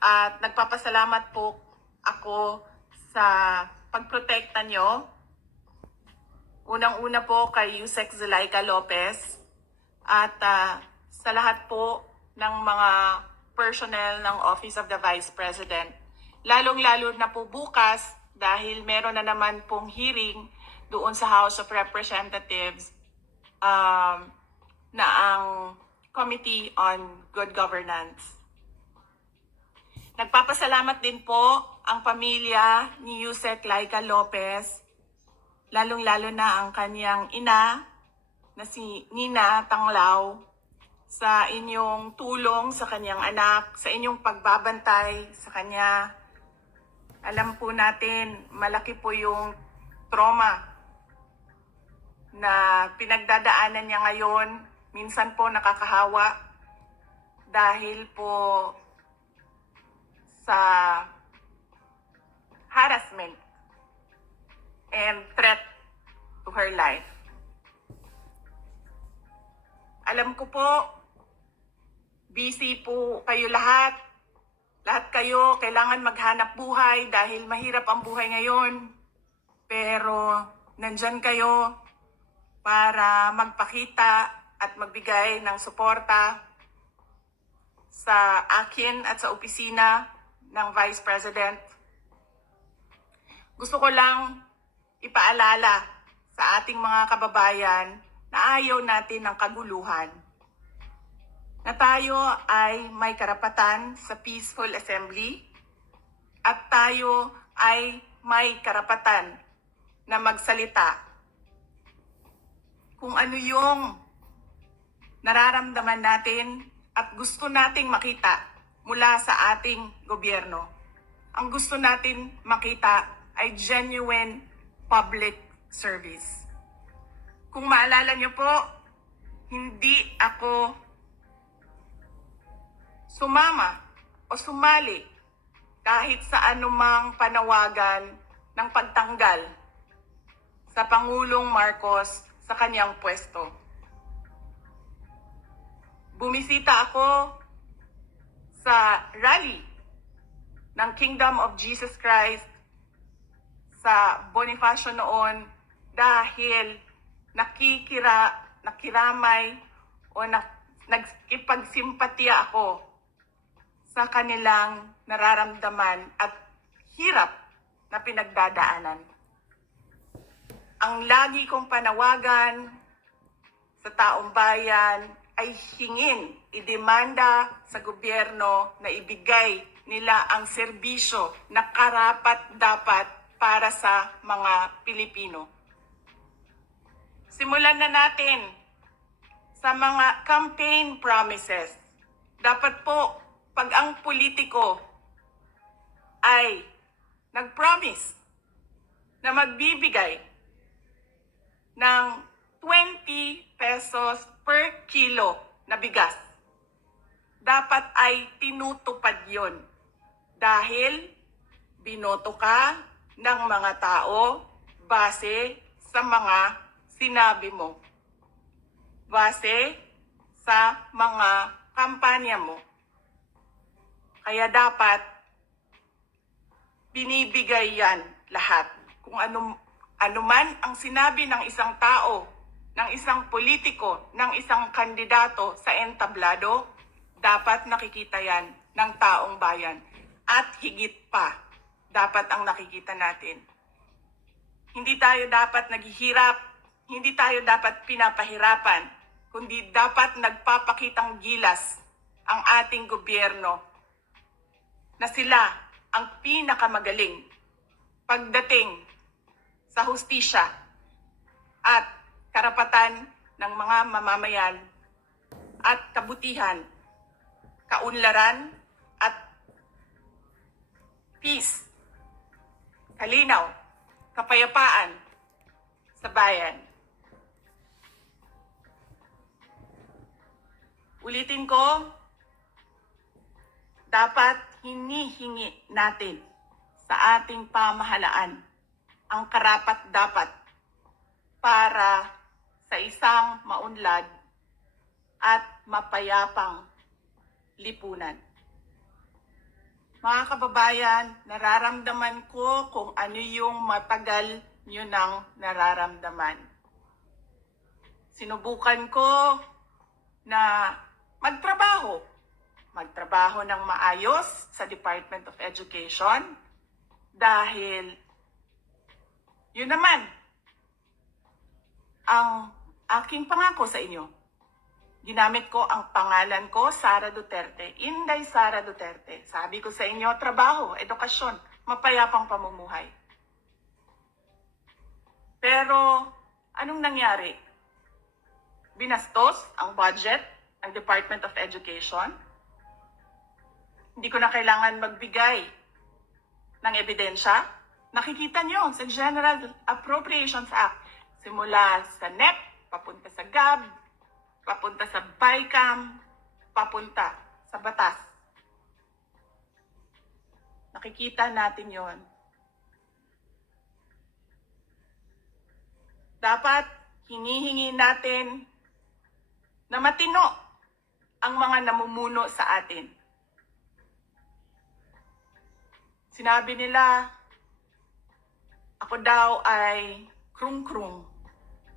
At nagpapasalamat po ako sa pagprotekta nyo. Unang-una po kay Yusek Zulaika Lopez at sa lahat po ng mga personnel ng Office of the Vice President. Lalong-lalo na po bukas dahil meron na naman pong hearing doon sa House of Representatives na ang Committee on Good Governance. Nagpapasalamat din po ang pamilya ni Yusek Laika Lopez, lalong-lalo na ang kanyang ina na si Nina Tanglaw, sa inyong tulong sa kanyang anak, sa inyong pagbabantay sa kanya. Alam po natin, malaki po yung trauma na pinagdadaanan niya ngayon. Minsan po nakakahawa dahil po sa harassment and threat to her life. Alam ko po, busy po kayo lahat. Lahat kayo kailangan maghanap buhay dahil mahirap ang buhay ngayon. Pero nandyan kayo para magpakita at magbigay ng suporta sa akin at sa opisina ng Vice President. Gusto ko lang ipaalala sa ating mga kababayan na ayaw natin ng kaguluhan. Na tayo ay may karapatan sa peaceful assembly at tayo ay may karapatan na magsalita kung ano yung nararamdaman natin at gusto nating makita mula sa ating gobyerno. Ang gusto natin makita ay genuine public service. Kung maalala niyo po, hindi ako sumama o sumali kahit sa anumang panawagan ng pagtanggal sa Pangulong Marcos sa kanyang pwesto. Bumisita ako sa rally ng Kingdom of Jesus Christ sa Bonifacio noon dahil nakiramay o nagkipagsimpatiya ako sa kanilang nararamdaman at hirap na pinagdadaanan. Ang lagi kong panawagan sa taong bayan ay hingin, idemanda sa gobyerno na ibigay nila ang serbisyo na karapat-dapat para sa mga Pilipino. Simulan na natin sa mga campaign promises. Dapat po, pag ang politiko ay nag-promise na magbibigay ng 20 pesos per kilo na bigas, dapat ay tinutupad yon dahil binoto ka ng mga tao base sa mga sinabi mo, base sa mga kampanya mo. Kaya dapat binibigay yan lahat. Kung ano man ang sinabi ng isang tao, ng isang politiko, ng isang kandidato sa entablado, dapat nakikita yan ng taong bayan. At higit pa, dapat ang nakikita natin. Hindi tayo dapat naghihirap, hindi tayo dapat pinapahirapan, kundi dapat nagpapakitang gilas ang ating gobyerno na sila ang pinakamagaling pagdating sa hustisya at karapatan ng mga mamamayan at kabutihan, kaunlaran at peace, kalinaw, kapayapaan sa bayan. Ulitin ko, dapat hinihingi natin sa ating pamahalaan ang karapat-dapat para sa isang maunlad at mapayapang lipunan. Mga kababayan, nararamdaman ko kung ano yung matagal nyo nang nararamdaman. Sinubukan ko na magtrabaho. Magtrabaho ng maayos sa Department of Education dahil yun naman ang aking pangako sa inyo. Ginamit ko ang pangalan ko, Sara Duterte, Inday Sara Duterte. Sabi ko sa inyo, trabaho, edukasyon, mapayapang pamumuhay. Pero anong nangyari? Binastos ang budget ng Department of Education. Hindi ko na kailangan magbigay ng ebidensya. Nakikita nyo sa General Appropriations Act, simula sa NEP, papunta sa GAB, papunta sa BICAM, papunta sa batas. Nakikita natin yon. Dapat hinihingi natin na matino ang mga namumuno sa atin. Sinabi nila, ako daw ay krung-krung.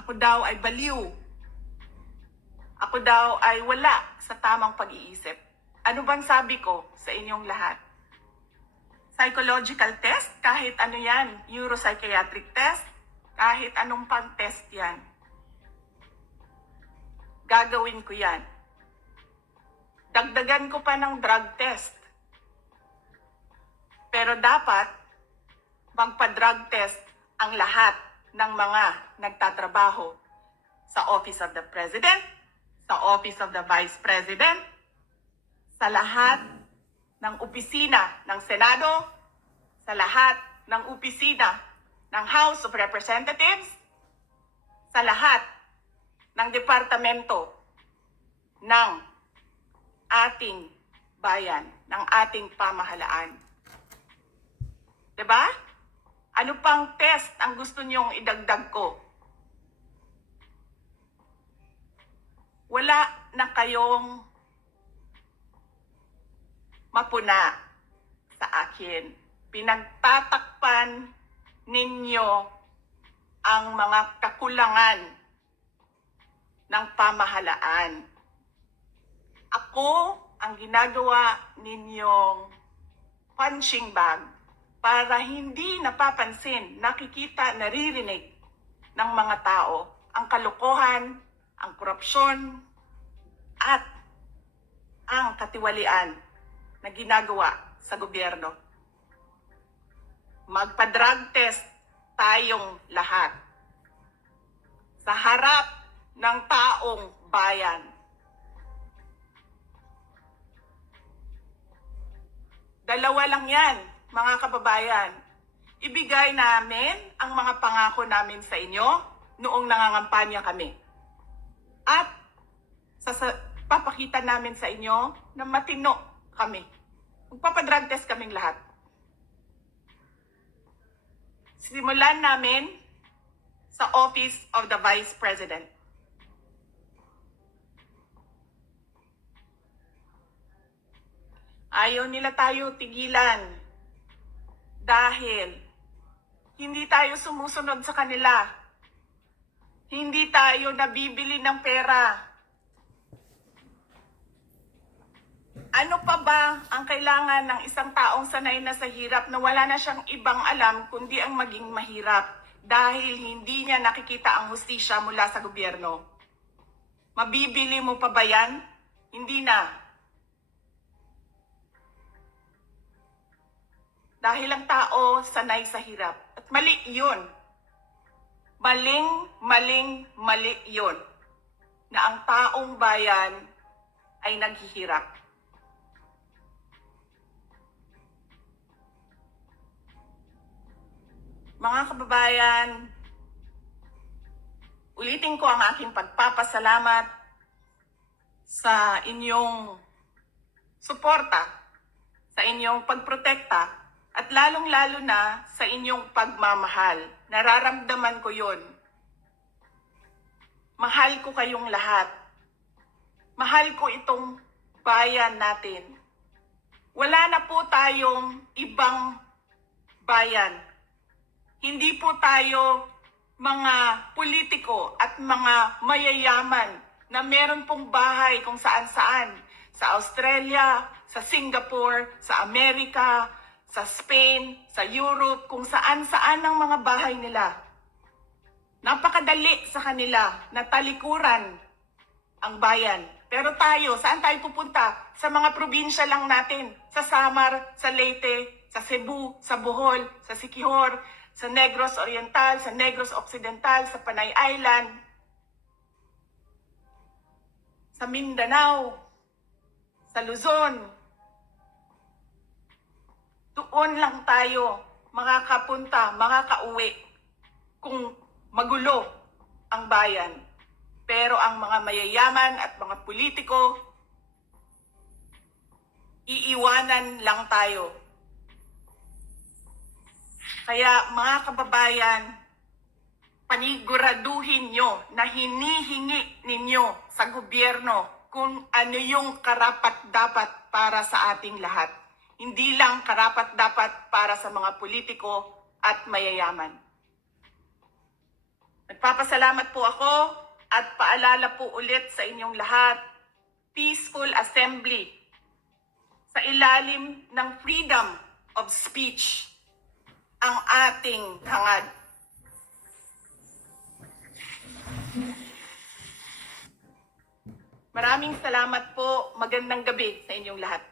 Ako daw ay baliw. Ako daw ay wala sa tamang pag-iisip. Ano bang sabi ko sa inyong lahat? Psychological test, kahit ano yan, neuropsychiatric test, kahit anong pang-test yan. Gagawin ko yan. Dagdagan ko pa ng drug test. Pero dapat magpa-drug test ang lahat ng mga nagtatrabaho sa Office of the President, sa Office of the Vice President, sa lahat ng opisina ng Senado, sa lahat ng opisina ng House of Representatives, sa lahat ng departamento ng ating bayan, ng ating pamahalaan. Diba? Ano pang test ang gusto niyong idagdag ko? Wala na kayong mapuna sa akin. Pinagtatakpan ninyo ang mga kakulangan ng pamahalaan. Ako ang ginagawa ninyong punching bag para hindi napapansin, nakikita, naririnig ng mga tao ang kalokohan, ang korupsyon, at ang katiwalian na ginagawa sa gobyerno. Magpa-drug test tayong lahat sa harap ng taong bayan. Dalawa lang yan, mga kababayan. Ibigay namin ang mga pangako namin sa inyo noong nangangampanya kami. At papakita namin sa inyo na matino kami. Magpapadrug test kaming lahat. Simulan namin sa Office of the Vice President. Ayaw nila tayo tigilan dahil hindi tayo sumusunod sa kanila. Hindi tayo nabibili ng pera. Ano pa ba ang kailangan ng isang taong sanay na sa hirap na wala na siyang ibang alam kundi ang maging mahirap dahil hindi niya nakikita ang hustisya mula sa gobyerno? Mabibili mo pa ba yan? Hindi na. Dahil ang tao sanay sa hirap. At mali yun. Mali yun. Na ang taong bayan ay naghihirap. Mga kababayan, ulitin ko ang aking pagpapasalamat sa inyong suporta, sa inyong pagprotekta, at lalong-lalo na sa inyong pagmamahal. Nararamdaman ko yun. Mahal ko kayong lahat. Mahal ko itong bayan natin. Wala na po tayong ibang bayan. Hindi po tayo mga politiko at mga mayayaman na meron pong bahay kung saan-saan. Sa Australia, sa Singapore, sa Amerika, sa Spain, sa Europe, kung saan-saan ang mga bahay nila. Napakadali sa kanila na talikuran ang bayan. Pero tayo, saan tayo pupunta? Sa mga probinsya lang natin. Sa Samar, sa Leyte, sa Cebu, sa Bohol, sa Siquijor, sa Negros Oriental, sa Negros Occidental, sa Panay Island, sa Mindanao, sa Luzon. Doon lang tayo makakapunta, makakauwi kung magulo ang bayan. Pero ang mga mayayaman at mga politiko, iiwanan lang tayo. Kaya mga kababayan, paniguraduhin nyo na hinihingi ninyo sa gobyerno kung ano yung karapat-dapat para sa ating lahat. Hindi lang karapat-dapat para sa mga politiko at mayayaman. Nagpapasalamat po ako at paalala po ulit sa inyong lahat, peaceful assembly sa ilalim ng freedom of speech ang ating hangad. Maraming salamat po. Magandang gabi sa inyong lahat.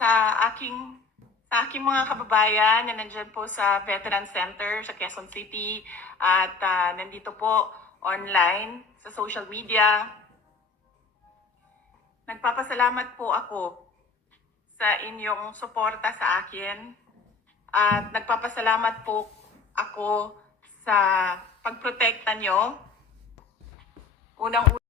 Sa aking mga kababayan na nandyan po sa Veteran Center sa Quezon City at nandito po online sa social media. Nagpapasalamat po ako sa inyong suporta sa akin at nagpapasalamat po ako sa pagprotekta nyo. Unang